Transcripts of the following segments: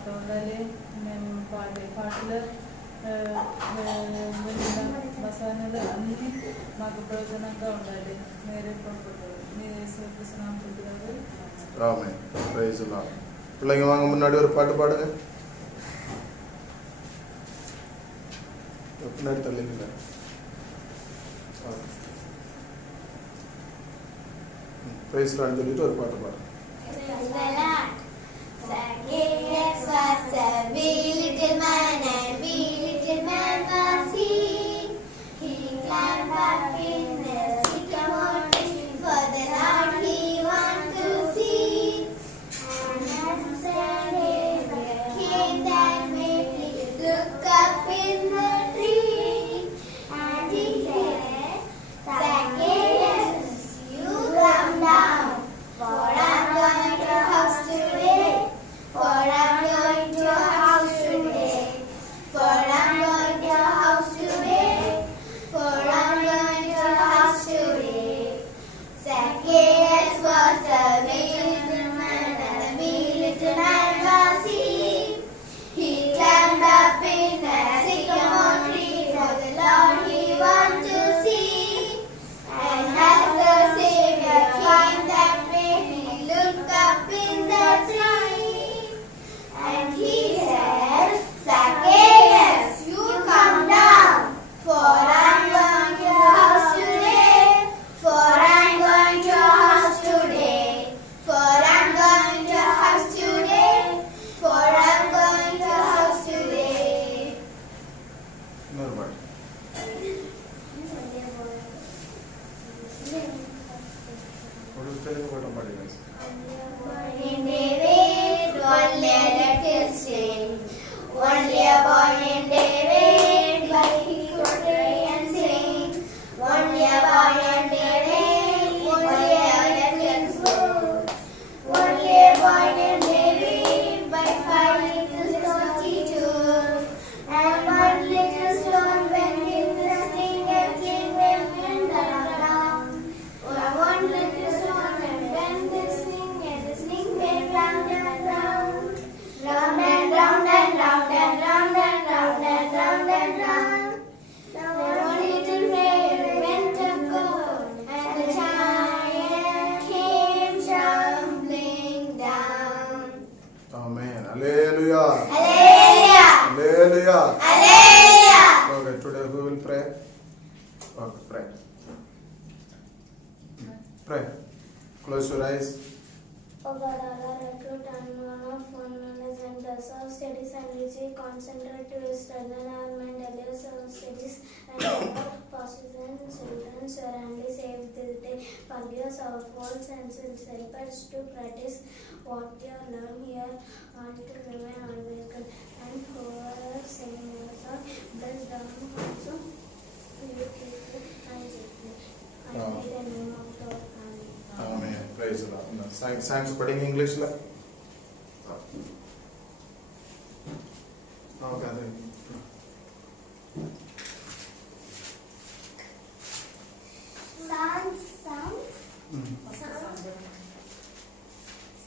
మాతో ఉండాలి. మేము పాటలు వసనలు అన్నీ మాకు ప్రయోజనంగా ఉండాలి. మీరే పంపుతారు. మీరే శ్రీకృష్ణ పుట్టినది. ஆமென். Praise the Lord. பிள்ளைங்க வாங்க முன்னாடி ஒரு பாட்டு பாடுங்க. பின்னாடி தள்ளிங்க. பிரைஸ் லார்ட் சொல்லிட்டு ஒரு பாட்டு பாடுங்க. Zacchaeus was a wee little man, and wee little man was he. He climbed up in the sycamore tree, for the Lord he wanted to see. And as Savior came, that made him look up in the tree. And he said, Zacchaeus, you come down, for I'm going to your house today. For I'm going to your house today. For I'm going to your house today. For I'm going to your house today. Zacchaeus was a wee little man, and a wee little man was he. He climbed up in a sycamore tree, for the Lord he wanted to see. And as the Savior came, that made him look up in the tree. And he said, Zacchaeus, you come down, for I'm going to your house today. For I'm going to your house today. For I'm going to your house today. For I'm going to your house today. இன்னொரு பாட்டு. ஒரு தெலுங்கு பாட்டு பாடுங்க. Only a little sing. Only a boy named David, but he could pray and sing. Only a boy named David, only a little fool. Only a boy named David, by 5 little stones he took. And 1 little stone went in the sling, everything went down. 1 little stone went in the sling, and the sling went round and round. Round and round and round and round and round and round and round. Now 1 little prayer went to go, and the giant came tumbling down. Amen. Hallelujah. Hallelujah! Hallelujah. Hallelujah! Okay, today we will pray. Okay, pray. Pray. Close your eyes. O God, Allah, recruit and one of one knowledge and does our studies and receive concentrate to his strengthen our mind, delivers our studies and our pastors and children, surroundly save this day, forgive us our faults and sins, help us to practice what we have learned here, and to remain always good, and whoever saying us all, bless down also, you keep it and safely. And in the name of God, Amen. Amen. Praise the Lord. Thanks படிங்க இங்கிலீஷ்ல. Okay அது.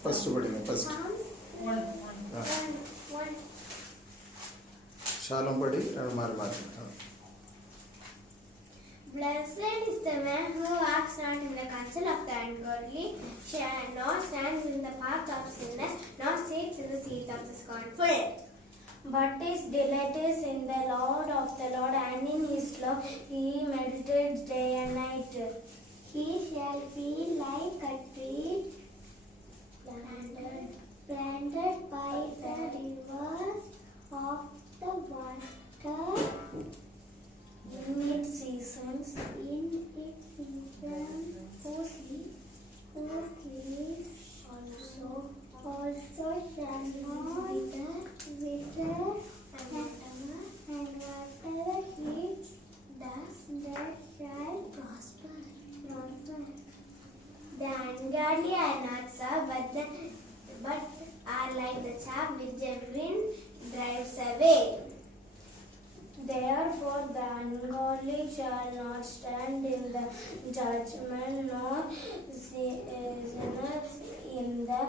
First படிங்க first. Shalom படி மாறி மாறி. Blessed is the man who walks not in the counsel of the ungodly, nor stands in the path of sinners, nor sits in the seat of the scornful. But his delight is in the Lord of the Lord, and in his law he meditates day and night. He shall be like a tree planted by the rivers of the water. In its seasons, whose leaves also shall not wither, and whatever he does, that shall prosper. The ungodly are not so, but are like the chaff which the wind drives away. Therefore the ungodly shall not stand in the judgment, nor sinners in the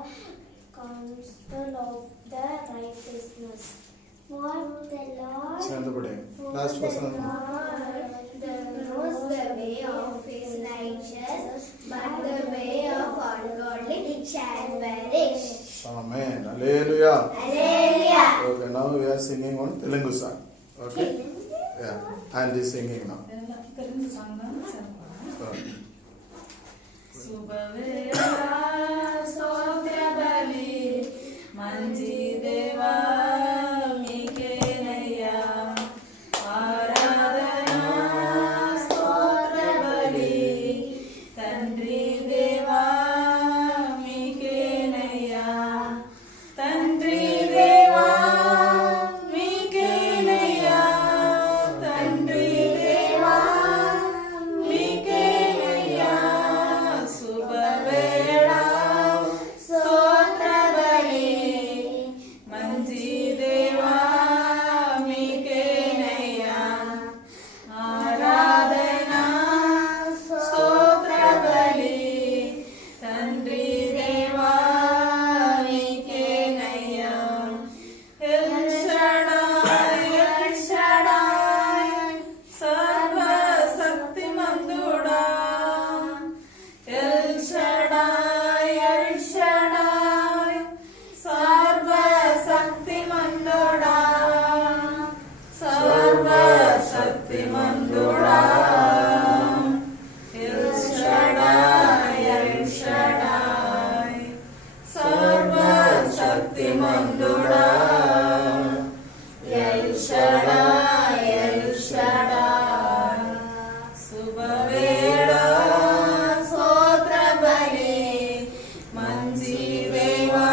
counsel of the righteousness. For the Lord, శాంతపడే for last the వచనం Lord knows the way of his righteous, but the way of ungodly shall perish. Amen. Hallelujah. Hallelujah. Okay, now we are singing on Telugu song. Okay? Yeah. And is singing now. Telugu song Sorry. శుభవేళ స్తోత్ర బలి మంచి దేవా మీకేనయ్యా ఆరాధన స్తోత్ర బలి తండ్రి దేవా మీకేనయ్యా తండ్రి దేవా మీకేనయ్యా తండ్రి దేవా మీకేనయ్యా శుభవేళ స్తోత్ర బలి మంచి దేవా మీకేనయ్యా ఆరాధన స్తోత్ర బలి తండ్రి దేవా మీకేనయ్యా ఎల్ షడాయ్ ఎల్ షడాయ్ సర్వశక్తిమంతుడా ఎల్ షడాయ్ ఎల్ షడాయ్ సర్వశక్తిమంతుడా సర్వశక్తిమంతుడా ఎల్ షడాయ్ ఎల్ షడాయ్ సర్వశక్తిమంతుడా ఎల్ షడాయ్ ఎల్ షడాయ్ శుభవేళ స్తోత్ర బలి మంచి దేవా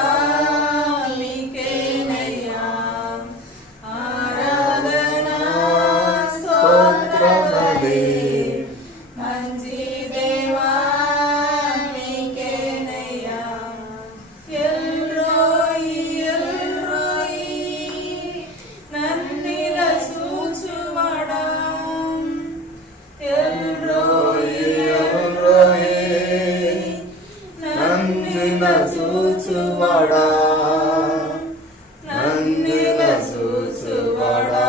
మీకేనయ్యా ఆరాధన స్తోత్ర బలి మంచి దేవా మీకేనయ్యా ఎల్రోయి ఎల్రోయి నన్నిల చూచువాడా ఎల్రోయి ఎల్రోయి నందిన చూచువాడా నందిన చూచువాడా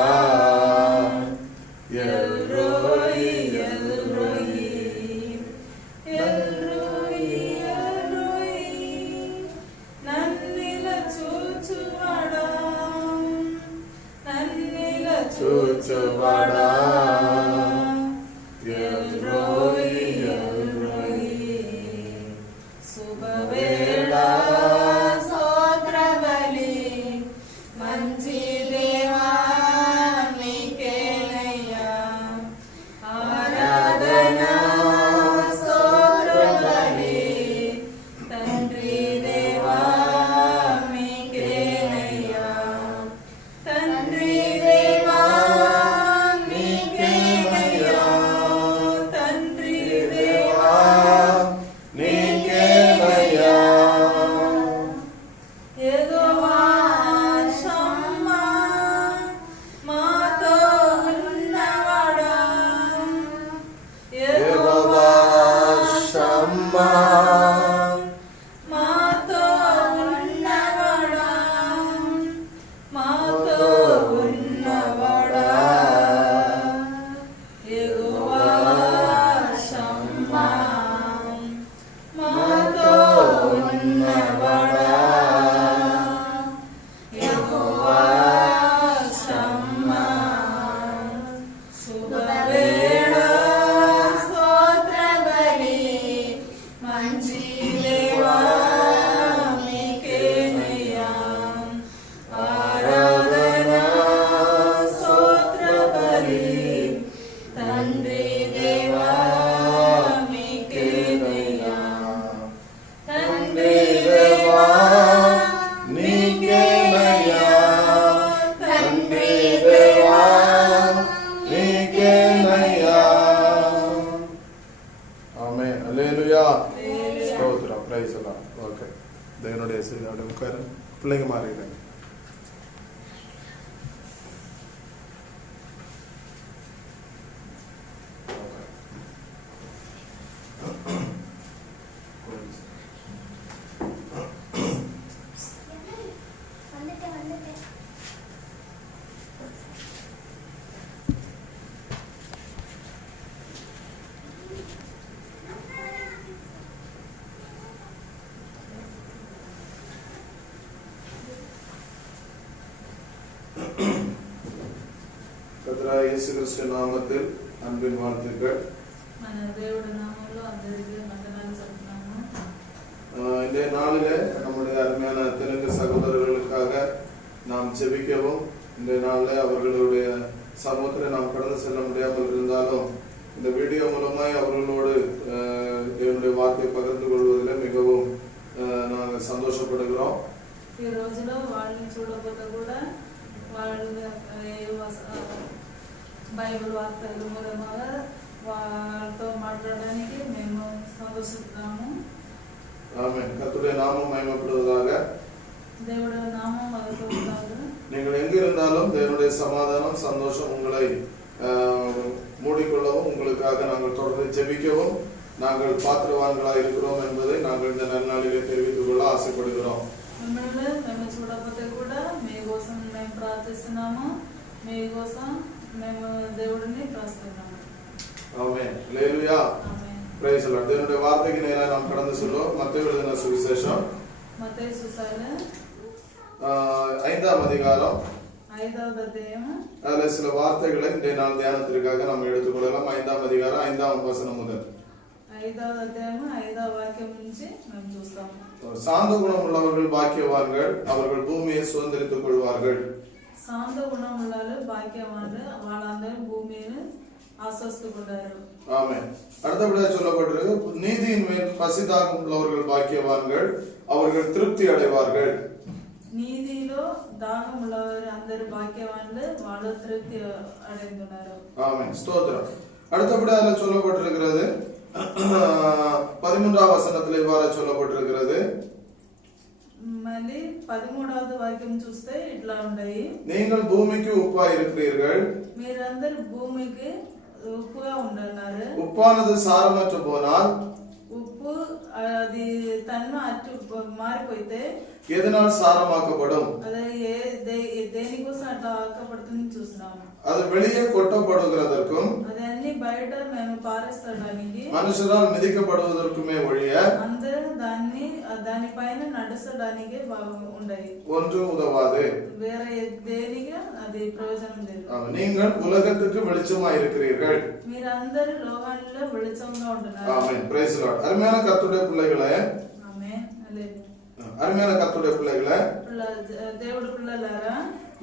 ఎల్రోయి ఎల్రోయి ఎల్రోయి ఎల్రోయి నన్నిల చూచువాడా నన్నిల చూచువాడా ఎల్రోయి ఎల్రోయి శుభవేళ స్తోత్ర బలి మంచి దేవా మీకేనయ్యా ఆరాధన స్తోత్ర బలి తండ్రి దేవా మీకేనయ్యా తండ్రి దేవా మీకేనయ్యా తండ్రి దేవా నీకేనయ్యా యెహోవా షమ్మా మాతో ఉన్నవాడా యెహోవా షమ్మా మాతో ఉన్నవాడా మాతో ఉన్నవాడా యెహోవా షమ్మా మాతో ఉన్నవాడా యెహోవా షమ్మా శుభవేళ స్తోత్ర బలి మంచి దేవా మీకేనయ్యా ఆరాధన స్తోత్ర బలి తండ్రి దేవా మీకేనయ్యా తండ్రి దేవా నీకేనయ్యా తండ్రి దేవా నీకేనయ్యా ఆమేన్ హల్లెలూయా స్తోత్రం ప్రైజ్ అలా ఓకే దేవుడు యేసు దేవుడు ముఖారు పిల్లకి మారిరండి கர்த்தராகிய இயேசு கிறிஸ்து நாமத்தில் அன்பின் வாழ்த்துக்கள். మన దేవుడి నామంలో అందరికీ వందనాలు చెప్తున్నాము. இன்றைய நாளிலே நம்முடைய அருமையான தெலுங்கு சகோதரர்களுக்காக நாம் ஜெபிக்கவும், இன்றைய நாளில் அவர்களுடைய சமூகத்தில் நாம் கடந்து செல்ல முடியாமல் இருந்தாலும் இந்த வீடியோ மூலமாய் அவர்களோடு தேவனுடைய வார்த்தையை பகிர்ந்து கொள்வதில் மிகவும் நாங்கள் சந்தோஷப்படுகிறோம். ఈ రోజులో వాళ్ళని చూడకపోతే కూడా వాళ్ళు బైబిల్ వార్తలు మూలంగా వాళ్ళతో మాట్లాడడానికి మేము సంతోషిస్తున్నాము. ஆமென். கர்த்தருடைய நாமம் மகிமைப்படுவதாக. దేవుడి నామం మహిమపడుగాక. நீங்கள் எங்கு இருந்தாலும் தேவனுடைய சமாதானம் சந்தோஷம் உங்களை மூடிக்கொள்ளவும், உங்களுக்காக நாங்கள் தொடர்ந்து ஜெபிக்கவும் நாங்கள் பாத்திரவான்களாக இருக்கிறோம் என்பதை நாங்கள் இந்த நன்னாளிலே தெரிவித்துக் கொள்ள ஆசைப்படுகிறோம். మిమ్మల్ని మేము చూడకపోతే కూడా మీకోసం మేము ప్రార్థిస్తున్నాము, మీకోసం మేము దేవుడిని ప్రార్థిస్తున్నాము. ஆமென். ஹல்லேலூயா. ఆమేన్. Praise the Lord. தேவனுடைய வார்த்தைக்கு நேராக நாம் கடந்து செல்வோம். மத்தேயு எழுதின சுவிசேஷம் మత్తయి సువిశేషం 5ஆம் அதிகாரம் 5వ అధ్యాయం. அதுல சில வார்த்தைகளை இன்றைய நாள் தியானத்திற்காக நாம் எடுத்துக்கொள்ளலாம். 5ஆம் அதிகாரம் 5ஆம் வசனம் முதல். 5వ అధ్యాయం 5వ వాక్యం నుంచి మేము చూస్తాము. சாந்த குணம் உள்ளவர்கள் பாக்கியவான்கள், அவர்கள் பூமியை சுதந்திரித்துக் கொள்வார்கள். శాంత గుణం ఉన్నారు భాగ్యవాన్లు, వాళ్ళందరూ భూమిని ఆస్వాదిస్తుకుంటారు. ஆமென். அடுத்தபடியாக சொல்லப்பட்டிருக்கு, நீதியின் மேல் பசிதாகம் உள்ளவர்கள் பாக்கியவான்கள், அவர்கள் திருப்தி அடைவார்கள். నీతిలో దాహం ఉన్నవారు అందరూ భాగ్యవాన్లు, వాళ్ళు తృప్తి అடைந்துన్నారు. ஆமென். ஸ்தோத்திரம். அடுத்தபடியாக சொல்லப்பட்டிருக்கிறது 13ஆம் வசனத்தில் இவ்வாறு சொல்லப்பட்டிருக்கிறது. మళ్ళీ 13వ వాక్యం చూస్తే ఇట్లా ఉంటాయి, நீங்கள் பூமிக்கு உப்பாய் இருக்கிறீர்கள். మీరందరూ భూమికి ఉప్పుగా ఉంటున్నారు. உப்பானது சாரமற்று போனால் ఉప్పు అది తన్ను అట్టు మారిపోతే எதனால் சாரமாக்கப்படும்? అదే దేనికోసం అట్లా ఆకపడుతుంది చూస్తున్నాము. அது வெளியே கொட்டப்படுகிறதற்கும் అది అన్ని బయట మేము పారేస్తడానికి, மனுஷரால் மிதிக்கப்படுவதற்குமே ஒழிய అందరూ దానిపైన నడుస్తడానికి ఉండయి, ஒன்றும் உதவாது. వేరే దేనికి అది ప్రయోజనం లేదు. நீங்கள் உலகத்துக்கு வெளிச்சமாய் இருக்கிறீர்கள். మీరందరూ లోకంలో వెలుచంగా ఉంటున్నారు. ஆமென். Praise the Lord. அருமையான கர்த்தருடைய பிள்ளைகளே, ఆమేన్. హల్లెలూయా. அருமையான கர்த்தருடைய பிள்ளைகளே, దేవుడి పిల్లలారా,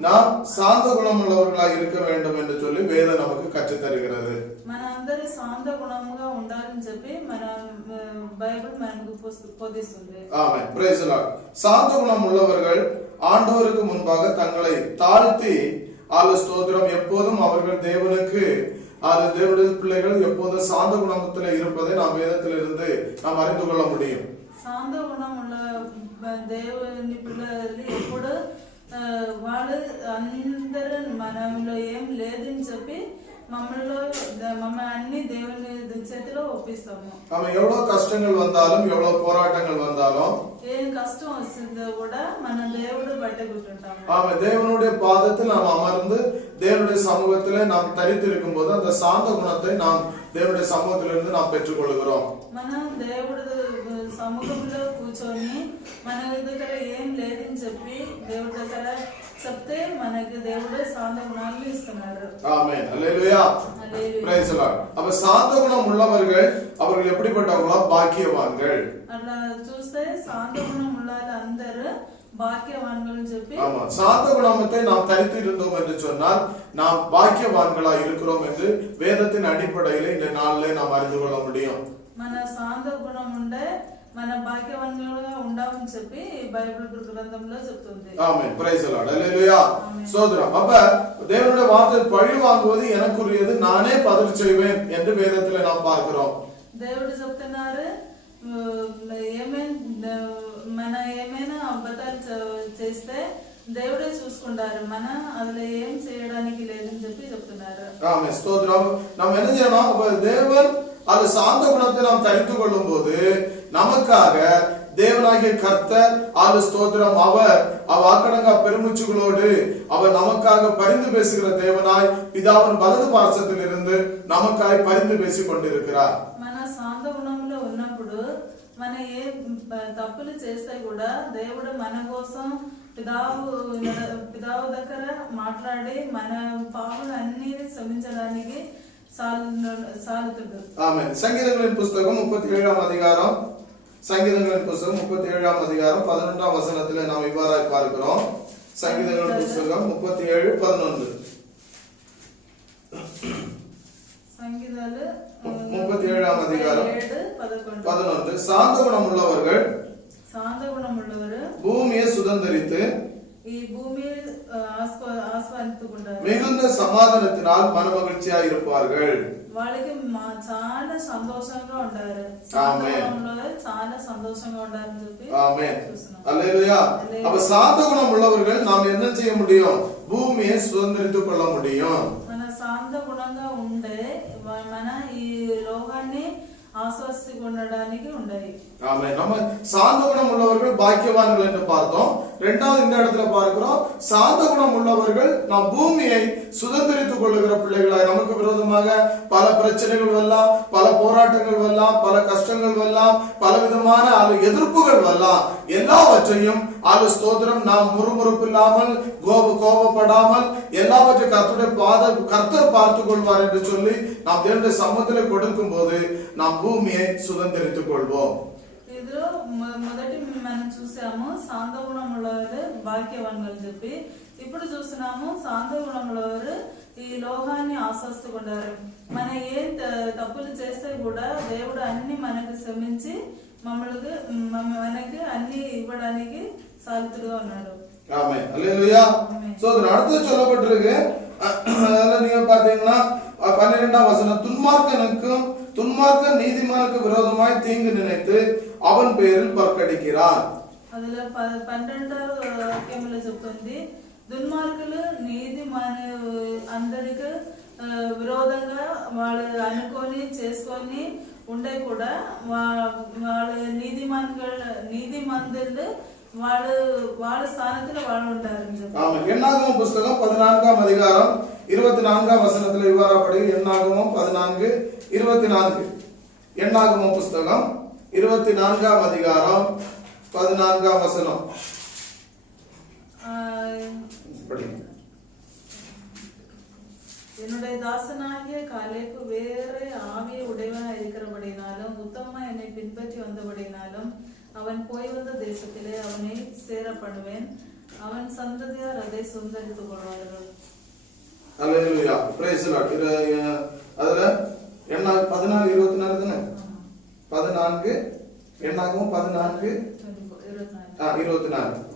நாம் சாந்த குணம் உள்ளவர்களாக இருக்க வேண்டும் என்று சொல்லி வேதம் நமக்கு கற்றுத் தருகிறது. మన అందరి శాంత గుణముగా ఉండాలని చెప్పి మన బైబిల్ మనకు బోధిస్తుంది. ஆமென். Praise the Lord. சாந்த குணம் உள்ளவர்கள் ஆண்டவருக்கு முன்பாக தங்களை தாழ்த்தி ஸ்தோத்திரம், எப்போதும் அவர்கள் தேவனுக்கு தேவனுடைய பிள்ளைகள் எப்போதும் சாந்த குணத்தில் இருப்பதை நாம் வேதத்திலிருந்து நாம் அறிந்து கொள்ள முடியும். శాంత గుణం ఉన్న దేవుని పిల్లలు ఎప్పుడు వాళ్ళు అందరూ మనలో ఏం లేదని చెప్పి మమ్మల్ని అన్ని దేవుని చేతిలో ఒప్పిస్తాము. நம்ம எவ்வளவு கஷ்டங்கள் வந்தாலும், எவ்வளவு போராட்டங்கள் வந்தாலும், ఏం కష్టం వస్తుందో కూడా మన దేవుడు పట్టుకుంటుంటాము. ஆமா, தேவனுடைய பாதத்தில் நாம் அமர்ந்து தேவனுடைய சமூகத்திலே நாம் தரித்திருக்கும் போது அந்த சாந்த குணத்தை நாம் தேவனுடைய சமூகத்திலிருந்து நாம் பெற்றுக்கொள்கிறோம். మనం దేవుడి సముఖంలో కూర్చొని మన దగ్గర ఏం లేదని చెప్పి దేవుడి దగ్గర చెప్తే మనకి దేవుడు శాంత గుణాలను ఇస్తున్నారు. ஆமென். ஹல்லேலூயா. హల్లెలూయా. Praise the Lord. அப்ப சாந்த குணம் உள்ளவர்கள் அவர்கள் எப்படிப்பட்டவங்களா? பாக்கியவான்கள். అట్లా చూస్తే శాంత గుణం ఉన్న అందరూ பாக்கியவான்கள் చెప్పి, ஆமா, சாந்த குணத்தை நாம் தரித்து இருந்தோம் என்று சொன்னால் நாம் பாக்கியவான்களா இருக்கிறோம் என்று வேதத்தின் அடிப்படையில் இந்த நாளிலே நாம் அறிந்து கொள்ள முடியும். మన శాంత గుణం ఉండే మన భాగ్యవాన్లుగా ఉండాలని చెప్పి బైబిల్ గ్రంథంలో చెప్తుంది. ஆமென். Praise the Lord. ஹல்லேலூயா. சோதரம். அப்ப தேவனுடைய வார்த்தை பழி வாங்குவது எனக்குரியது, நானே பதில் செய்வேன் என்று வேதத்திலே நாம் பார்க்கிறோம். దేవుడు చెప్తున్నారు, మన ఏమైనా అబద్ధాలు చేస్తే దేవుడే చూసుకుంటారు, మన அதுல ఏం చేయడానికి లేదని చెప్పి చెప్తున్నారు. ஆமென். ஸ்தோத்திரம். நாம் என்ன செய்யணும்? தேவன் அது சாந்த குணத்தை நாம் தரித்து கொள்ளும் போது நமக்காக தேவனாகிய கர்த்தர் ஸ்தோத்திரம், அவர் வாக்கடங்கா பெருமுச்சுகளோடு அவர் நமக்காக பரிந்து பேசுகிற தேவனாய் பிதாவின் வலது பார்சத்தில் இருந்து நமக்காய் பரிந்து பேசிக் கொண்டிருக்கிறார். మన శాంత గుణంలో ఉన్నప్పుడు మన ఏ తప్పులు చేస్తే కూడా దేవుడు మన కోసం పిదావు దగ్గర మాట్లాడి మన పాపలు అన్ని క్షమించడానికి సాలుతుడు. ஆமென். சங்கீதங்களின் புஸ்தகம் 37ஆம் அதிகாரம், சங்கீதங்களின் புஸ்தகம் 37ஆம் அதிகாரம் 11ஆம் வசனத்திலே நாம் இவ்வாறாய் பார்க்கிறோம். சங்கீதங்களின் புஸ்தகம் 37:11. சங்கீதாలు 37ஆம் அதிகாரம் 11. சாந்த குணமுள்ளவர்கள் பூமியை சுதந்தரித்து ఈ భూమి ఆస్వాదించుకుంటారు. மிகுந்த சமாதானத்தினால் மனமகிழ்ச்சியாக இருப்பார்கள். వాళ్ళకి చాలా సంతోషంగా ఉంటారు. చాలా సంతோஷంగా ఉంటారని చెప్పి ஆமென். அல்லேலூயா. அப்ப சாந்த குணம் உள்ளவர்கள் நாம் என்ன செய்ய முடியும்? பூமியை சுதந்தரித்துக் கொள்ள முடியும். మన శాంత గుణంగా ఉండే మన ఈ లోకాన్ని ஆஸ்வாசி கொண்டாடడానికి உண்டாய். ஆமென். நம்ம சாந்த குணம் உள்ளவர்கள் பாக்கியவான்கள் என்று பார்த்தோம். இரண்டாவது இந்த இடத்துல பார்க்கிறோம், சாந்த குணம் உள்ளவர்கள் நாம் பூமியை சுதந்திரித்துக் கொள்ளுகிற பிள்ளைகளாய். நமக்கு விரோதமாக பல பிரச்சனைகள் வரலாம், பல போராட்டங்கள் வரலாம், பல கஷ்டங்கள் வரலாம், பல விதமான எதிர்ப்புகள் வரலாம். எல்லாவற்றையும் ஸ்தோத்திரம் நாம் முறுமுறுப்பு இல்லாமல் கோபப்படாமல் எல்லாவற்றையும் கர்த்தர் பார்த்துக் கொள்வார் என்று சொல்லி நாம் தேவனுடைய சமூகத்திலே கொடுக்கும் போது நாம் பூமியை சுதந்திரித்துக் கொள்வோம். ఇందులో మొదటి మనం చూసాము శాంత గుణం ఉన్నవారు భాగ్యవాన్లు చెప్పి, ఇప్పుడు చూస్తున్నాము శాంత గుణం ఉన్నవారు ఈ లోకాన్ని ఆస్వాదిస్తుకుంటారు. మన ఏ తప్పులు చేస్తే కూడా దేవుడు అన్ని మనకు క్షమించి మనకి అన్ని ఇవ్వడానికి సాధితుడుగా ఉన్నాడు. ஆமென். அல்லேலூயா. சோ இதுல அடுத்து சொல்லப்பட்டிருக்கு, அதனால நீங்க பாத்தீங்கன்னா 12ஆம் வசனம், துன்மார்க்க நீதிமானுக்கு விரோதமாய் தீங்கு நினைத்து அவன் பேரில் பற்கடிக்கிறான். அதுல 12వ వాక్యంలో చెప్తుంది, దుర్మార్గులు నీతిమాను అందరికి విరోధంగా వాళ్ళు అనుకొని చేసుకొని ఉండే కూడా వాళ్ళు నీతిమంతులు వాళ్ళ స్థానத்துல వాళ్ళు ఉంటారని చెప్పి. என்னாகமம் புஸ்தகம் 14ஆம் அதிகாரம் 24ஆம் வசனத்துல இவ்வாறாப்படி, என்னாகமம் 14:24. என்னாகமம் புஸ்தகம் 24ஆம் அதிகாரம் 14ஆம் வசனம். என்னுடைய தாசனாகிய காலேப்பு வேறு ஆவிய உடையவனாய் இருக்கிறபடினாலும் உத்தமமா என்னை பின்பற்றி வந்தபடினாலும் அவன் போய் வந்த தேசத்திலே அவனை சேர பண்ணுவேன், அவன் சந்ததியார் அதை சுதந்தரித்துக் கொள்வார்கள். அல்லேலூயா. Praise the Lord. அதுல 14:24 தானே? 14 என்னாகும் 14:24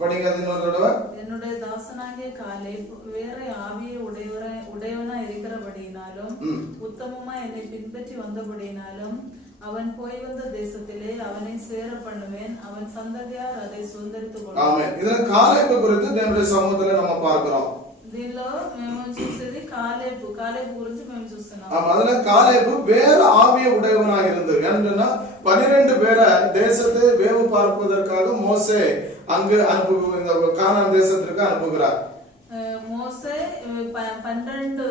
படிங்க. அது இன்னொரு தடவை. என்னுடைய தாசனாகிய காலேப்பு வேறு ஆவிய உடையவனா இருக்கிறபடினாலும் உத்தமமா என்னை பின்பற்றி வந்தபடினாலும் அவன் போய் வந்த தேசத்திலே அவனை சேர பண்ணுவேன், அவன் சந்ததியார் அதை சுதந்தரித்துக் கொள்வார்கள். ஆமென். இதுல காலேப்பு குறித்து தேவனுடைய சமூகத்துல நம்ம பார்க்கிறோம். దీనిలో మేము చూసేది కాలేబు గురించి మేము చూస్తున్నాం. அதுல காலேப்பு வேற ஆவிய உடையவனாக இருந்தது. ஏன்னா 12 பேரை தேசத்தை வேவு பார்ப்பதற்காக மோசே அங்கு இந்த கானான் தேசத்திற்கு அனுப்புகிறார். మోసే 12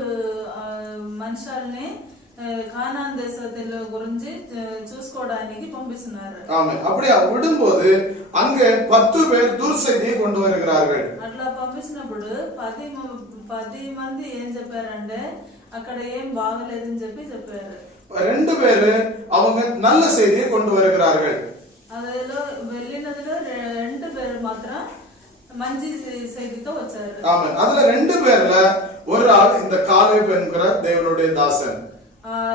మనుషుల్ని కానాన్ దేశத்துல గురించి చూసుకోవడానికి పంపిస్తున్నారు. ஆமென். அப்படியே விடும்போது அங்கே 10 பேர் துர்செய்தியை கொண்டு வருகிறார்கள். అట్లా పంపించినప్పుడు 10 మంది ఏం చెప్పారంటే అక్కడ ఏం బాగలేదని చెప్పారు. 2 பேர் அவங்க நல்ல செய்தியை கொண்டு வருகிறார்கள். அதுல వెళ్ళినதுல 2 பேர் மாத்திரம் మంచి செய்திతో వచ్చారు. ஆமென். அதுல 2 பேர்ல ஒரு ஆள் இந்த காலேப் என்கிற தேவனுடைய தாசன்.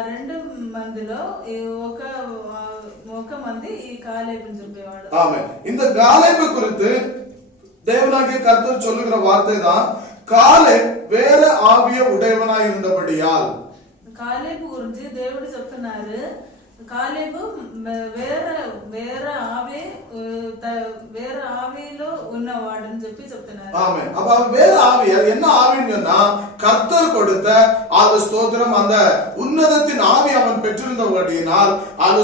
2 మందిలో ఒక మంది ఈ కాలేబుని చెప్పేవాడు. ஆமென். இந்த காலேப் குறித்து தேவனாகிய கர்த்தர் சொல்லுகிற வார்த்தை தான், காலேப் வேற ஆவிய உடையவனாய் இருந்தபடியால். కాలేబు గురించి దేవుడు చెప్తున్నారు, కాలేబు వేరే ఆవిలో ఉన్నవాడని చెప్తున్నారు. ஆமென். அப்ப வேற ஆவி என்ன ஆவின்னு சொன்னா, கர்த்தர் கொடுத்த ஸ்தோத்திரம் அந்த உன்னதத்தின் ஆவி அவன் பெற்றிருந்தபடியினால்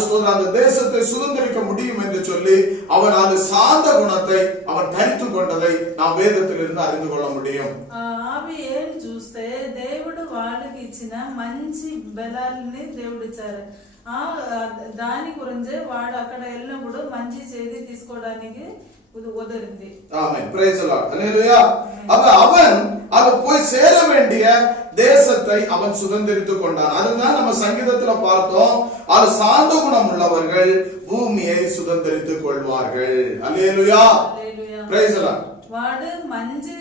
ஸ்தோத்திரம் அந்த தேசத்தை சுதந்திரிக்க முடியும் என்று சொல்லி அவன் அந்த சாந்த குணத்தை அவன் தரித்துக் கொண்டதை நாம் வேதத்திலிருந்து அறிந்து கொள்ள முடியும். ఆవి ఏం చూస్తే దేవుడు వాళ్ళకి ఇచ్చిన మంచి బలాల్ని దేవుడు ఇచ్చారు. దాని గురించి వాడు అక్కడ వెళ్ళినప్పుడు మంచి చేది తీసుకోవడానికి உதறிంది. ஆமென். Praise the Lord. ஹalleluya. அப்ப அவன் அங்க போய் சேர வேண்டிய தேசத்தை அவன் சுதந்திரித்துக் கொண்டான். அதுதான் நம்ம சங்கீதத்துல பார்த்தோம். அது சாந்த குணம் உள்ளவர்கள் பூமியை சுதந்திரித்துக் கொள்வார்கள். ஹalleluya. Praise the Lord. వాడు మంచి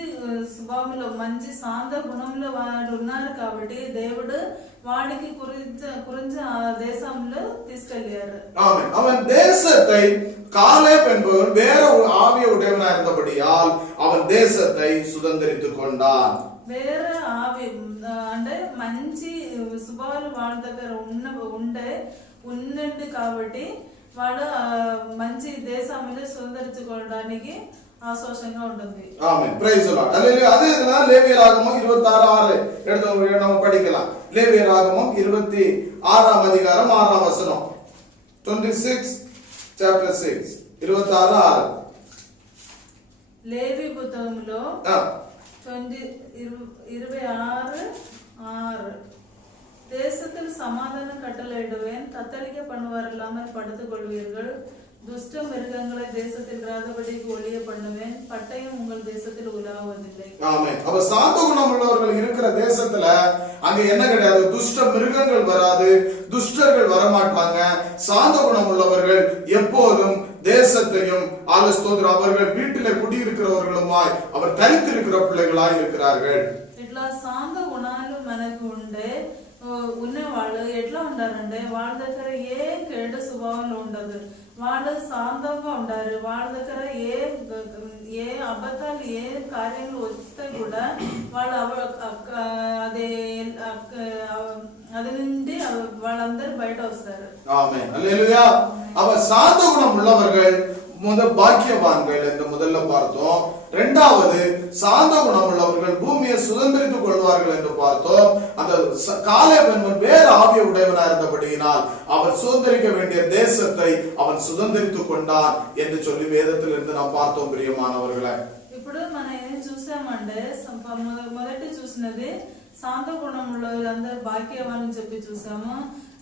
స్వభావంలో మంచి శాంత గుణంలో వాడు ఉన్నారు కాబట్టి దేవుడు వాడికి குறிஞ்ச ఆ దేశంలో తీసుకెళ్లారు. ஆமென். அவன் தேசத்தை காலேப் என்பவன் வேற ஆவிய உடையவனா இருந்தபடியால் அவன் தேசத்தை சுதந்திரித்துக் கொண்டான். వేరే ఆవి అంటే మంచి స్వభావాలు వాళ్ళ దగ్గర ఉండండి కాబట్టి వాడు మంచి దేశంలో సుందరించుకోవడానికి ఆశోషంగా ఉంటుంది. ஆமென். Praise the Lord. ஹalleluya. அதே இதுதான் லேவியராகமம் 26:6 எடுத்து நம்ம படிக்கலாம். லேவியராகமம் 26ஆம் அதிகாரம் 6ஆம் வசனம். 26 chapter 6 26:6. లేవి పుస్తకంలో 26:6 தேசத்தில் சமாதானம் கட்டளையிடுவேன், தத்தளிக்க பண்ணுவார் இல்லாமல் படுத்துக் கொள்வீர்கள், துஷ்ட மிருகங்களை தேசத்தில் இராதபடிக்கு ஒழிய பண்ணுவேன், பட்டயம் உங்கள் தேசத்தில் உலாவதில்லை. ஆமென். அப்ப சாந்த குணம் உள்ளவர்கள் இருக்கிற தேசத்துல அங்க என்ன கிடையாது, துஷ்ட மிருகங்கள் வராது, துஷ்டர்கள் வரமாட்டாங்க. சாந்த குணம் உள்ளவர்கள் எப்போதும் தேசத்தையும் ஆலோஸ்தோத்திரம் அவர்கள் வீட்டிலே குடியிருக்கிறவர்களுமாய் அவர் தரித்திருக்கிற பிள்ளைகளாய் இருக்கிறார்கள். ఇట్లా శాంత గుణాలు మనకు ఉన్నవాళ్ళు ఎట్లా ఉంటారంటే వాళ్ళ దగ్గర ఏ చెడు స్వభావంలో ఉండదు, వాళ్ళు శాంతంగా ఉంటారు. వాళ్ళ దగ్గర ఏ అబద్ధాలు ఏ కార్యాలు వస్తే కూడా వాళ్ళు అది నుండి వాళ్ళందరూ బయట వస్తారు. ஆமென். அல்லேலூயா. அவ சாந்த குணம் உள்ளவர்கள் பாக்கியவான்கள் என்று முதல்ல பார்த்தோம். இரண்டாவது சாந்த குணம் உள்ளவர்கள் பூமியை சுதந்திரித்துக் கொள்வார்கள் என்று பார்த்தோம். அந்த காலேப் என்பவன் வேற ஆவிய உடையவனாக இருந்தபடியினால் அவர் சுதந்திரிக்க வேண்டிய தேசத்தை அவன் சுதந்திரித்துக் கொண்டான் என்று சொல்லி வேதத்திலிருந்து நாம் பார்த்தோம். பிரியமானவர்களே, ఇప్పుడు మనం ఏం చూసామంటే మొదటి చూసినది శాంత గుణం ఉన్నవాళ్ళందరూ భాగ్యవాన్ని చెప్పి చూసాము.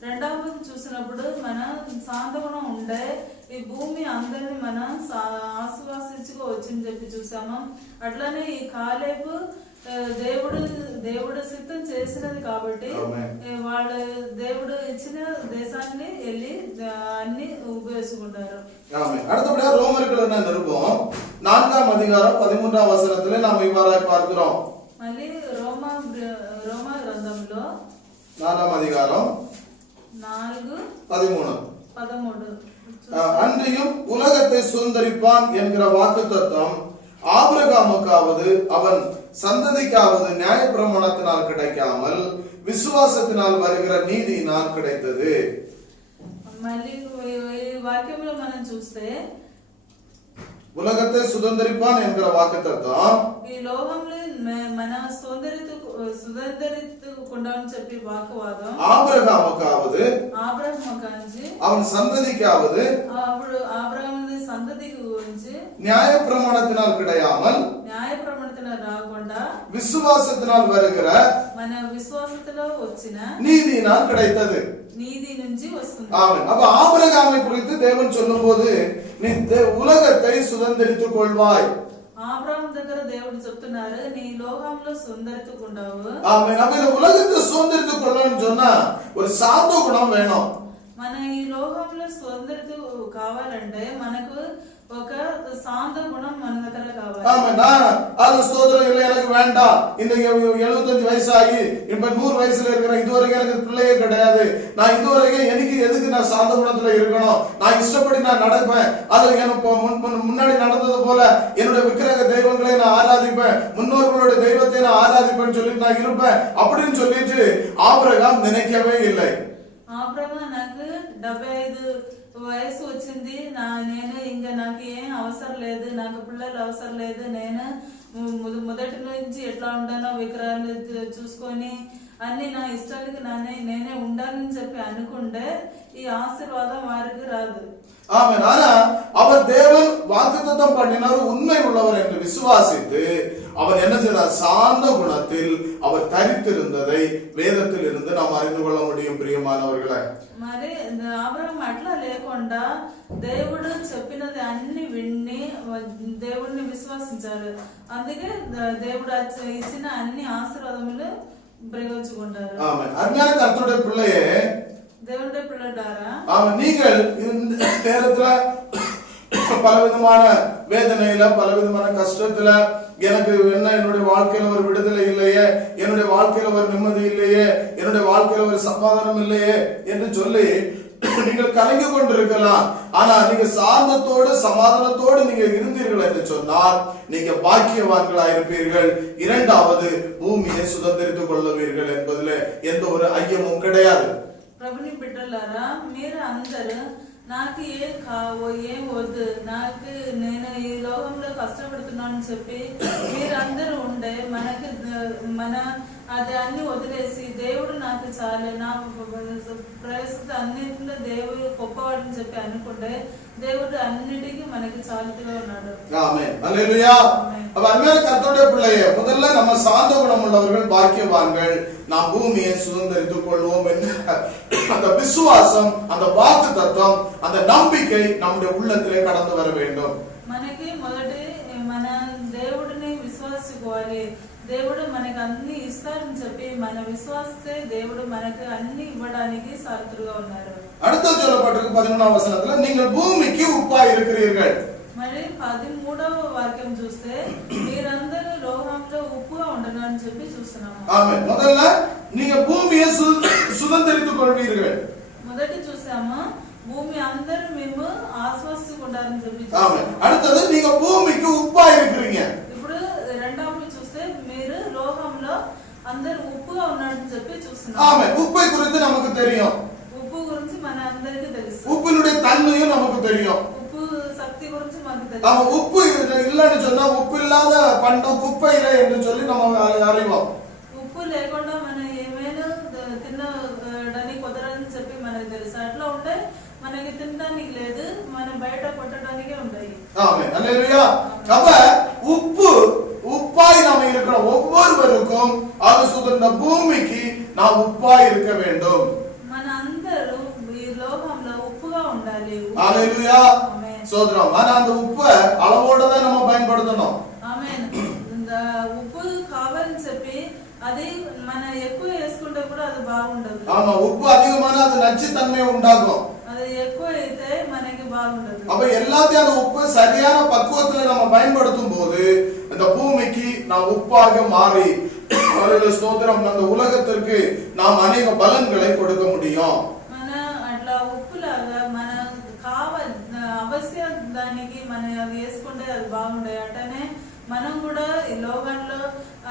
రెండవది చూసినప్పుడు మన శాంత గుణం ఉండే ఈ భూమి అందరిని మనం ఆశీర్వదించుకోవచ్చని చెప్పి చూసాము. అట్లానే ఈ కాలేపు దేవుడు సిద్ధం చేసినది కాబట్టి వాళ్ళ దేవుడు ఇచ్చిన దేశాన్ని వెళ్ళి అన్ని ఉపయోగించుకుంటారు. அடுத்தபடியாக ரோமர்கள் நிருபம் 4ஆம் அதிகாரம் 13ஆம் வசனத்திலே நாம் இவ்வாறாய் பார்க்கிறோம். మళ్ళీ రోమ గ్రంథంలో 4ஆம் அதிகாரம் 4:13 அன்றியும் உலகத்தை சுதந்தரிப்பான் என்கிற வாக்குத்தத்தம் ஆபிரகாமுக்காவது அவன் சந்ததிக்காவது நியாயப்பிரமாணத்தினால் கிடைக்காமல் விசுவாசத்தினால் வருகிற நீதியினால் கிடைத்தது. మళ్ళీ వాక్యంలో మనం చూస్తే உலகத்தை சுதந்தரிப்பான் என்கிற வாக்குத்தத்தம் ఈ లోకంలో మన సుందరితుకుండాని చెప్పి వాక్యవాదం ஆபிரகாமுக்காவது அவன் சந்ததிக்காவது ఆబ్రహాము సంతతికి గురించి நியாயப்பிரமாணத்தினால் கிடையாமல் న్యాయప్రమాణத்தினால் రాకుండా விசுவாசத்தினால் வருகிற మన విశ్వాసంలో వచ్చిన நீதியினால் கிடைத்தது. நீதி నుంచి వస్తుంది. ஆமென். அப்ப ஆபிரகாமை குறித்து தேவன் சொல்லும்போது நீ உலகத்தை சுதந்திரித்துக் கொள்வாய். ఆబ్రహాము దగ్గర దేవుడు చెప్తున్నారు నీ లోకంలో సుందరితుకుంటావు. ஆமென். அப்ப இந்த உலகத்தை சுதந்திரித்துக் கொள்ளணும்னு சொன்னா ஒரு சாந்த குணம் வேணும். మన ఈ లోకంలో సుందరితు కావాలంటే మనకు ఒక శాంత గుణం మన దగ్గర కావాలి. ஆமென். அது ஸ்தோத்திரம் இல்லை, எனக்கு வேண்டாம், இந்த 75 வயசாகி இப்ப 100 வயசுல இருக்கிறேன், இதுவரைக்கும் எனக்கு பிள்ளையே கிடையாது, நான் இதுவரைக்கும் எனக்கு எதுக்கு நான் சாந்த குணத்துல இருக்கணும், நான் இஷ்டப்படி நான் நடப்பேன், அது எனக்கு முன்னாடி நடந்தது போல என்னுடைய விக்கிரக தெய்வங்களை நான் ஆராதிப்பேன், முன்னோர்களுடைய தெய்வத்தை நான் ஆராதிப்பேன்னு சொல்லிட்டு நான் இருப்பேன் அப்படின்னு சொல்லிட்டு ஆபிரகாம் நினைக்கவே இல்லை. ఆబ్రహాము నాకు 75 వయసు వచ్చింది, నేను ఇంకా నాకు ఏం అవసరం లేదు, నాకు పిల్లలు అవసరం లేదు, నేను మొదటి నుంచి ఎట్లా ఉంటానో విగ్రహాలు చూసుకొని అన్ని నా ఇష్టానికి నేనే ఉండాలని చెప్పి అనుకుంటే ఈ ఆశీర్వాదం వారికి రాదు. ஆமென். ஆனா அவர் தேவன் வாக்குத்தத்தம் பண்ணினார், உண்மை உள்ளவர் என்று விசுவாசித்து அவன் என்ன செய்தார்? சாந்த குணத்தில் அவர் தரித்திருந்ததை வேதத்தில் இருந்து நாம் அறிந்து கொள்ள முடியும் பிரியமானவர்களே. మరి అబ్రహాం అట్లా లేకుండా దేవుడు చెప్పినది అన్ని విన్ని దేవుడిని విశ్వసించారు. అందుకే దేవుడు ఇచ్చిన అన్ని ఆశీర్వాదములు பிரயோஜிக்கொண்டாரு. ஆமென். அருமையான கர்த்தருடைய பிள்ளையே, தேவனுடைய பிள்ளைடாரா, ஆமென், நீங்கள் இந்த நேரத்துல பலவிதமான வேதனையில, பலவிதமான கஷ்டத்துல, எனக்கு என்ன என்னுடைய வாழ்க்கையில ஒரு விடுதலை இல்லையே, என்னுடைய வாழ்க்கையில ஒரு நிம்மதி இல்லையே, என்னுடைய வாழ்க்கையில ஒரு சமாதானம் இல்லையே என்று சொல்லி நீங்கள் கலங்கி கொண்டிருக்கலாம். ஆனா நீங்க சாந்தத்தோடு சமாதானத்தோடு நீங்க இருந்தீர்கள் என்று சொன்னால் நீங்க பாக்கியவான்களா இருப்பீர்கள். இரண்டாவது, பூமியை சுதந்திரித்துக் கொள்ளுவீர்கள் என்பதில் எந்த ஒரு ஐயமும் கிடையாது. ప్రభుని బిడ్డలారా, మీరు అందరూ నాకు ఏం కావో ఏం వద్దు, నాకు నేను ఈ లోకంలో కష్టపడుతున్నానని చెప్పి మీరందరూ ఉండే మన అది అన్ని వదిలేసి దేవుడు నాకు చాలు, నా ప్రస్తుత అన్నింటిలో దేవుడు గొప్పవాడని చెప్పి అనుకుంటే దేవుడు అన్నిటికీ మనకి చాలుతూనే ఉన్నాడు. ஆமென். அல்லேலூயா. அப்ப அருமையான கர்த்தருடைய பிள்ளையே, முதல்ல நம்ம சாந்த குணம் உள்ளவர்கள் பாக்கியவான்கள், நாம் பூமியை சுதந்திரித்துக் கொள்வோம் என்ற அந்த விசுவாசம், அந்த வாக்கு தத்துவம், அந்த நம்பிக்கை நம்முடைய உள்ளத்திலே கடந்து வர வேண்டும். మనకి మొదటి మన దేవుడిని విశ్వాసించుకోవాలి. దేవుడు మనకు అన్ని ఇస్తారని చెప్పి మన విశ్వాసిస్తే దేవుడు మనకు అన్ని ఇవ్వడానికి సార్థుగా ఉన్నారు. அடுத்து சொல்லப்பட்டிருக்கு 11ஆம் வசனத்துல, நீங்கள் பூமிக்கு உப்பாய் இருக்கிறீர்கள். మరి 13వ వాక్యం చూస్తే మీరందరూ లోకంలో ఉప్పుగా ఉండను అని చెప్పి చూస్తున్నాము. ஆமென். முதல்ல நீங்க பூமியை சுதந்திரித்துக் கொள்வீர்கள். మొదటి చూసాము భూమి అందరూ మేము ఆస్వాదించుకుంటారని చెప్పి. ஆமென். அடுத்தது நீங்க பூமிக்கு உப்பாய் இருக்கிறீங்க. ఇప్పుడు రెండవది చూస్తే మీరు లోకంలో అందరూ ఉప్పుగా ఉన్నారని చెప్పి చూస్తున్నాము. ஆமென். உப்பை குறித்து நமக்கு தெரியும். ఉప్పు గురించి మన అందరికీ తెలుసు. உப்பினுடைய தன்மையும் நமக்கு தெரியும். ఉప్పు శక్తి గురించి మనకు తెలుసు. அவன் உப்பு இல்லைன்னு சொன்னா உப்பு இல்லாத பண்டம் குப்பையில என்று சொல்லி நம்ம அறிவோம். ఉప్పు లేకుండా మనం ఏమైనా తినడానికి కుదరదని చెప్పి మనకు తెలుసు. అట్లా ఉంటే మనకి తినడానికి లేదు, మనం బయట కొట్టడానికే ఉంటాయి. ஆமென். அல்லேலூயா. அப்ப உப்பாய் நாம இருக்கிற ஒவ்வொருவருக்கும் அது சுதந்திர பூமிக்கு நாம் உப்பாய் இருக்க வேண்டும். మన అందరూ ఈ లోకంలో ఉప్పుగా ఉండాలి. அல்லேலூயா. சோதரம். ஆனா அந்த உப்பை அளவோட தான் நம்ம பயன்படுத்தணும். ఆమేన్. ఉప్పు కావాలని చెప్పి అది మన ఎక్కువ వేసుకుంటే కూడా అది బాగుండదు. ஆமா, உப்பு அதிகமான அது நச்சுத்தன்மையை உண்டாக்கும். అది ఎక్కువ అయితే మనకి బాగుండదు. அப்ப எல்லாத்தையும் அந்த உப்பு சரியான பக்குவத்துல நம்ம பயன்படுத்தும் போது இந்த பூமிக்கு நாம் உப்பாக மாறி ஸ்தோத்திரம், அந்த உலகத்திற்கு நாம் அநேக பலன்களை கொடுக்க முடியும். మన అట్లా ఉప్పులాగా మన అవశ్యం దానికి మనం అవి వేసుకుంటే అది బాగుండే. అట్టనే మనం కూడా ఈ లోకంలో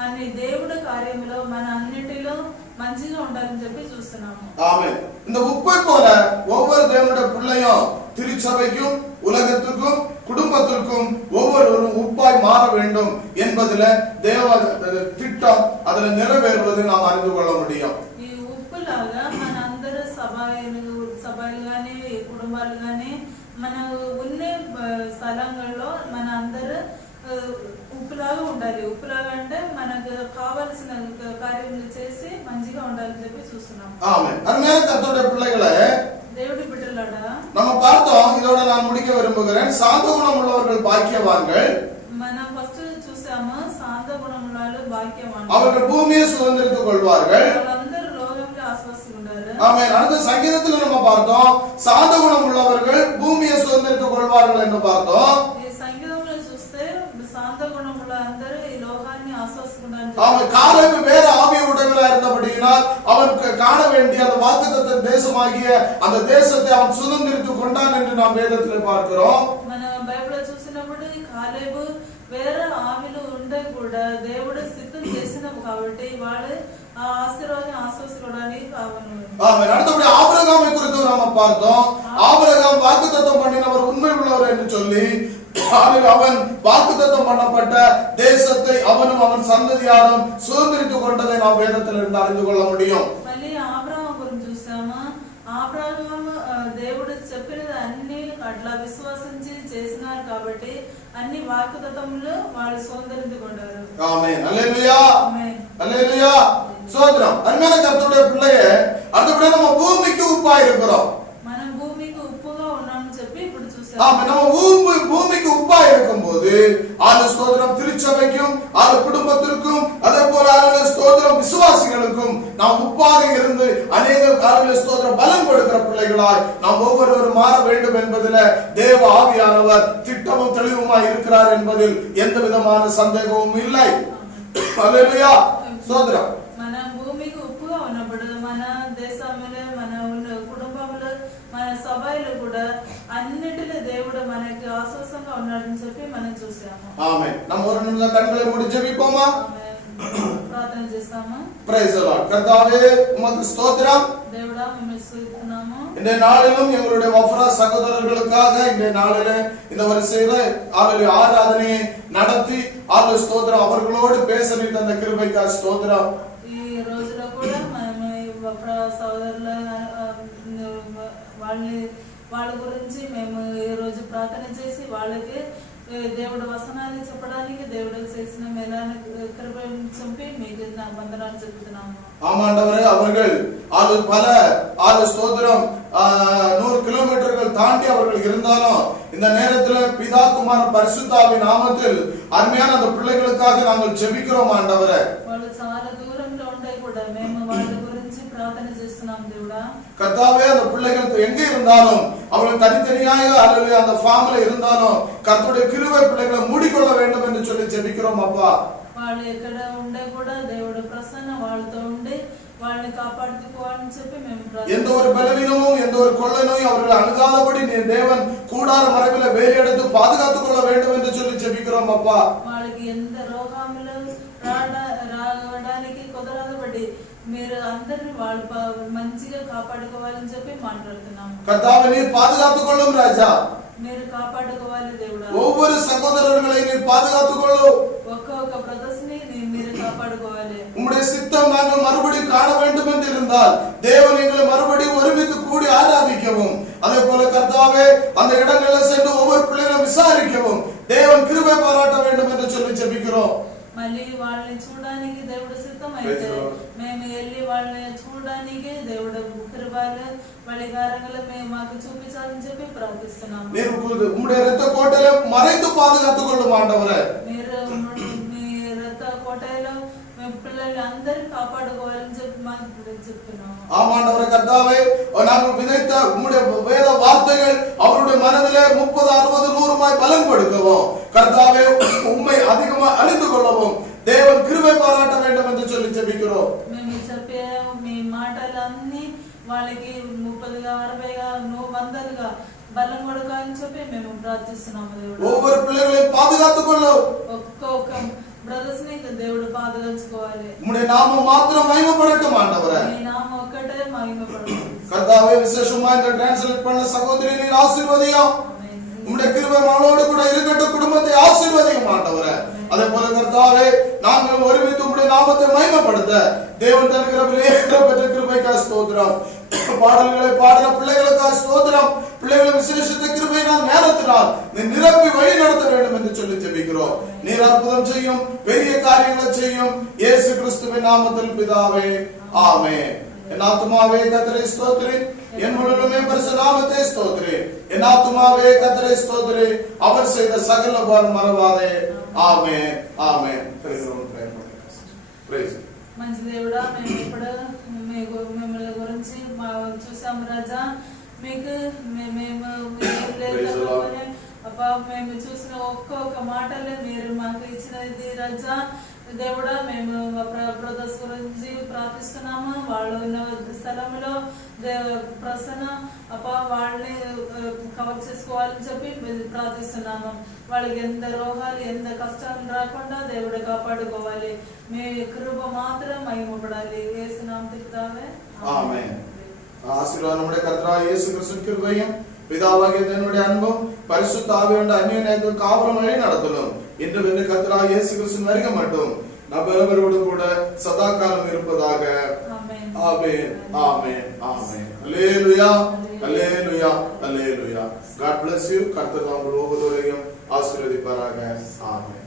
అన్ని దేవుడి కార్యంలో మన అన్నిటిలో మంచిగా ఉండాలని చెప్పి చూస్తున్నాము. ஆமென். இந்த உப்பை போல ஒவ்வொரு தேவனுடைய பிள்ளையும் திருச்சபைக்கும் உலகத்துக்கும் குடும்பத்திற்கும் ஒவ்வொருவரும் உப்பாய் மாற வேண்டும் என்பதுல தேவ திட்டம் அதில் நிறைவேறுவதை நாம் அறிந்து கொள்ள முடியும். ఈ ఉప్పులాగా మన అందరూ సభలు కానీ కుటుంబాలు కానీ మన ఉన్న స్థలంలో మన అందరూ ఉప్పులాగా ఉండాలి. ఉప్పులాగా అంటే మనకు కావలసిన కార్యములు చేసి మంచిగా ఉండాలని చెప్పి చూస్తున్నాం. ஆமென். அருமையான கர்த்தருடைய பிள்ளைகளே, దేవుడి బిడ్డలారా, நம்ம பார்த்தோம். இதோட நான் முடிக்க விரும்புகிறேன். சாந்த குணம் உள்ளவர்கள் பாக்கியவான்கள். మనం ఫస్ట్ చూసాము శాంత గుణములు భాగ్యవాన్లు, அவர்கள் பூமியை சுதந்திரித்துக் கொள்வார்கள். వాళ్ళందరూ లోకంలో ఆస్వాదించుకుంటారు. ஆமென். அடுத்த சங்கீதத்தில் நம்ம பார்த்தோம், சாந்த குணம் உள்ளவர்கள் பூமியை சுதந்திரித்துக் கொள்வார்கள் என்று பார்த்தோம். ఈ సంగీతంలో చూస్తే శాంత గుణములు అందరూ ఈ లోకాన్ని ఆస్వాదించుకుంటారు. அவன் காலேபு வேற ஆவிய உடையவனா இருந்தபடியினால் அவன் காண வேண்டிய அந்த வாக்குத்தத்த தேசமாகிய அந்த தேசத்தை அவன் சுதந்திரித்துக் கொண்டான் என்று நாம் வேதத்தில் பார்க்கிறோம். మన బైబిల్లో చూసినప్పుడు కాలేబు వేరే ఆవిలు ఉండే కూడా దేవుడు సిద్ధం చేసినాము కాబట్టి వాళ్ళు ఆ ఆశీర్వాదం ఆస్వాదించుకోవడానికి కావాలి. ஆமென். அடுத்தபடி ஆபிரகாமை குறித்து நாம பார்த்தோம். ஆபிரகாம் வாக்குத்தத்தம் பண்ணினவர் உண்மை உள்ளவர் என்று சொல்லி அவன் வாக்குத்தத்தம் பண்ணப்பட்ட தேசத்தை அவனும் அவன் சந்ததியாரும் சுதந்திரித்துக் கொண்டதை நாம் வேதத்தில் இருந்து அறிந்து கொள்ள முடியும். మళ్ళీ ఆబ్రహాము గురించి చూసాము. ఆబ్రహాము దేవుడు చెప్పినది అన్ని అట్లా విశ్వాసించి చేసినారు కాబట్టి అన్ని వాగ్దత్తములు వాళ్ళు సొంతరించుకుంటారు. ఆమేన్. హల్లెలూయా. ఆమేన్. హల్లెలూయా. சோதரம் அருமையான கர்த்தருடைய பிள்ளையே, அடுத்தபடி நம்ம பூமிக்கு உப்பா இருக்கிறோம். మనం భూమికి ఉప్పుగా ఉన్నామని చెప్పి ఇప్పుడు చూసాం. ஆமா, நம்ம பூமிக்கு உப்பா இருக்கும்போது ஆளு ஸ்தோத்திரம் திருச்சபைக்கும் ஆளு குடும்பத்திற்கும் அதே போல ஆளு ஸ்தோத்திரம் விசுவாசிகளுக்கும் நாம் உப்பாக இருந்து அநேக ஆளு ஸ்தோத்திரம் பலம் கொடுக்கிற பிள்ளைகளாய் நாம் ஒவ்வொருவரும் மாற வேண்டும் என்பதில் தேவ ஆவியானவர் திட்டமும் தெளிவுமாய் இருக்கிறார் என்பதில் எந்த விதமான சந்தேகமும் இல்லை. ஹல்லேலூயா. ஸ்தோத்திரம். మన భూమికి ఉప్పుగా ఉన్నప్పుడు మన దేశంలో మన కుటుంబంలో మన సభలో కూడా అన్నిటిలో దేవుడు మనకి ఆశ్వాసంగా ఉన్నాడని చెప్పి మనం చూసాము. ఆమేన్. நம்ம ஒரு நிமிஷம் கண்களை மூடி ஜெபிப்போமா? ప్రార్థన చేస్తాము. Praise the lord. கர்த்தாவே உமக்கு ஸ்தோத்திரம். దేవుడా మిమ్మల్ని స్తుతిస్తున్నాము. இந்த நாளிலும் எங்களுடைய வஃப்ரா சகோதரர்களுக்காக இந்த நாளிலே இந்த வரிசையில ஆராதனையை நடத்தி ஆளு ஸ்தோத்திரம் அவர்களோடு பேச நீ தந்த கிருபைக்காக ஸ்தோத்திரம். ఈ రోజులో కూడా మేము వఫ్రా సోదరుల వాళ్ళ గురించి మేము ఈ రోజు ప్రార్థన చేసి వాళ్ళకి దేవుడు వసనాలు చెప్పడానికి దేవుడు చేసిన మేలాன కృపను చంపి మీకు నా వందనాలు చెప్తున్నాము. ஆமாண்டவரே, அவர்கள் ஆளு ஸ்தோத்திரம் 100 கிலோமீட்டர்கள் தாண்டி அவர்கள் இருந்தாலும் இந்த நேரத்தில் பிதா குமாரன் பரிசுத்த ஆவியின் நாமத்தில் அருமையான அந்த பிள்ளைகளுக்காக நாங்கள் ஜெபிக்கிறோம் ஆண்டவரே. వాళ్ళు చాలా దూరంలో ఉండే కూడా మేము వాళ్ళ గురించి ప్రార్థన చేస్తున్నాం దేవుడా. கர்த்தாவே, அந்த பிள்ளைகள் எங்க இருந்தாலும் அவர்கள் தனித்தனியாக அல்லது அந்த ஃபார்ம்ல இருந்தாலும் கர்த்தருடைய கிருபை பிள்ளைகளை மூடிக்கொள்ள வேண்டும் என்று சொல்லி ஜெபிக்கிறோம் அப்பா. వాళ్ళు ఎక్కడ ఉండే కూడా దేవుడు ప్రసన్న వాళ్ళతో ఉండి వాళ్ళని కాపాడుకోవాలని చెప్పి మేము எந்த ஒரு பலவீனமும் எந்த ஒரு கொள்ளை நோயும் அவர்கள் அணுகாதபடி நீ தேவன் கூடார மறைவில வேலி எடுத்து பாதுகாத்துக் கொள்ள வேண்டும் என்று சொல்லி ஜெபிக்கிறோம் அப்பா. వాళ్ళకి ఎంత రోగములు రావడానికి కుదరదబడి మీరు అందరిని వాళ్ళు మంచిగా కాపాడుకోవాలని చెప్పి మాట్లాడుతున్నాము. கர்த்தாவே, நீர் பாதுகாத்துக் கொள்ளும் ராஜா. మీరు కాపాడుకోవాలి దేవుడా. ஒவ்வொரு சகோதரர்களை நீர் பாதுகாத்துக் கொள்ளும். ఒక్కొక్క బ్రదర్స్ ని మీరు కాపాడుకోవాలి. உம்முடைய சித்தம் நாங்கள் மறுபடியும் காண வேண்டும் என்று இருந்தால் தேவன் எங்களை மறுபடியும் ஒருமித்து கூடி ஆராதிக்கவும், அதே போல கர்த்தாவே அந்த இடங்களில் சென்று ஒவ்வொரு பிள்ளைகளும் விசாரிக்கவும் தேவன் கிருபை பாராட்ட வேண்டும் என்று சொல்லி ஜெபிக்கிறோம். మళ్ళీ వాళ్ళని చూడడానికి దేవుడు సిద్ధమైతే మేము వెళ్ళి వాళ్ళని చూడడానికి దేవుడు కృపలు వళికారంగా మేము మాకు చూపించాలని చెప్పి ప్రార్థిస్తున్నాము. நீர் உம்முடைய இரத்த கோட்டையில மறைத்து பாதுகாத்துக் கொள்ளும் ஆண்டவரே. మీరు మీ రథ కోటలో మేము పిల్లల్ని అందరిని కాపాడుకోవాలని చెప్పి మాకు చెప్తున్నాము. ஆமாண்டவரே, கர்த்தாவே நாங்கள் விதைத்த உம்முடைய வேத வார்த்தைகள் அவருடைய மனதிலே 30, 60, 100 பலன் கொடுக்கவும், கர்த்தாவே உம்மை அதிகமாக அறிந்து கொள்ளவும் தேவன் கிருபை பாராட்ட வேண்டும் என்று சொல்லி ஜெபிக்கிறோம். మేము చెప్పే మీ మాటలన్నీ వాళ్ళకి 30గా 60గా 100గా బలం కొడకాలని చెప్పి మేము ప్రార్థిస్తున్నాము దేవుడు. ஒவ்வொரு பிள்ளைகளையும் பாதுகாத்துக் கொள்ளும். ఒక్కొక్క బ్రదర్స్ ని దేవుడు పాదగలుచుకోవాలి. உம்முடைய நாமம் மாத்திரம் மகிமைப்படட்டும் ஆண்டவரே. మీ నామం ఒక్కటే మహిమపడదు. கர்த்தாவே, விசேஷமா இந்த டிரான்ஸ்லேட் பண்ண சகோதரி நீர் ஆசீர்வதியும். உம்முடைய கிருபை அவளோடு கூட இருக்கட்டும், குடும்பத்தை ஆசீர்வதியும் ஆண்டவரே. அதே போல கர்த்தாவே, நாங்கள் ஒருமித்து உம்முடைய நாமத்தை மகிமைப்படுத்த தேவன் தருகிற விலையேற பெற்ற கிருபைக்காக ஸ்தோத்திரம். பாடல்களை பாடுற பிள்ளைகளுக்காக ஸ்தோத்திரம். பிள்ளைகளை விசேஷித்த கிருபையினால் நேரத்தினால் நீ நிரப்பி வழி நடத்த வேண்டும் என்று சொல்லி ஜெபிக்கிறோம். நீர் அற்புதம் செய்யும், பெரிய காரியங்களை செய்யும். இயேசு கிறிஸ்துவின் நாமத்தில் பிதாவே, ஆமென். என் ஆத்துமாவே கர்த்தரை ஸ்தோத்திரி, என் முழுமே பரிசுத்த நாமத்தை ஸ்தோத்திரி. என் ஆத்துமாவே கர்த்தரை ஸ்தோத்திரி, அவர் செய்த சகல உபகாரம் மறவாதே. ஆமென், ஆமென். ప్రైజ్. మంచి దేవుడా, మేము ఇప్పుడు మిమ్మల్ని గురించి చూసాము రాజా. మీకు మేము చూసిన ఒక్కొక్క మాటలే మీరు మాకు ఇచ్చినది రాజా. దేవుడా, మేము బ్రదర్స్ గురించి ప్రార్థిస్తున్నాము. వాళ్ళు ఉన్న స్థలంలో ప్రసన్న వాళ్ళని కవర్ చేసుకోవాలని చెప్పి ప్రార్థిస్తున్నాము. వాళ్ళకి ఎంత రోగాలు ఎంత కష్టాలు రాకుండా దేవుడు కాపాడుకోవాలి. మీ కృప మాత్రం మహిమపడాలి. యేసు నామమున పితావే, ஆமென். ஆசீர்வாதம் நம்முடைய கர்த்தராகிய இயேசு கிறிஸ்துவின் கிருபையும் பிதாவாகிய தேவனுடைய அன்பும் பரிசுத்த ஆவியானவருடைய அந்நிய காவலும் வழி நடத்தலும் இன்று கர்த்தராகிய இயேசு கிறிஸ்துவின் வருகை மட்டும் நம் அனைவரோடு கூட சதா காலம் இருப்பதாக. ஆமென். ஆமென், ஆமென், ஆமென். அல்லேலூயா, அல்லேலூயா, அல்லேலூயா. God bless you. கர்த்தர் உங்கள் ஒவ்வொருவரையும் ஆசீர்வதிப்பாராக. ஆமென்.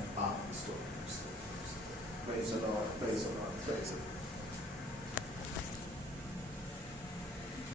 Praise the Lord. Praise the Lord. Praise the Lord.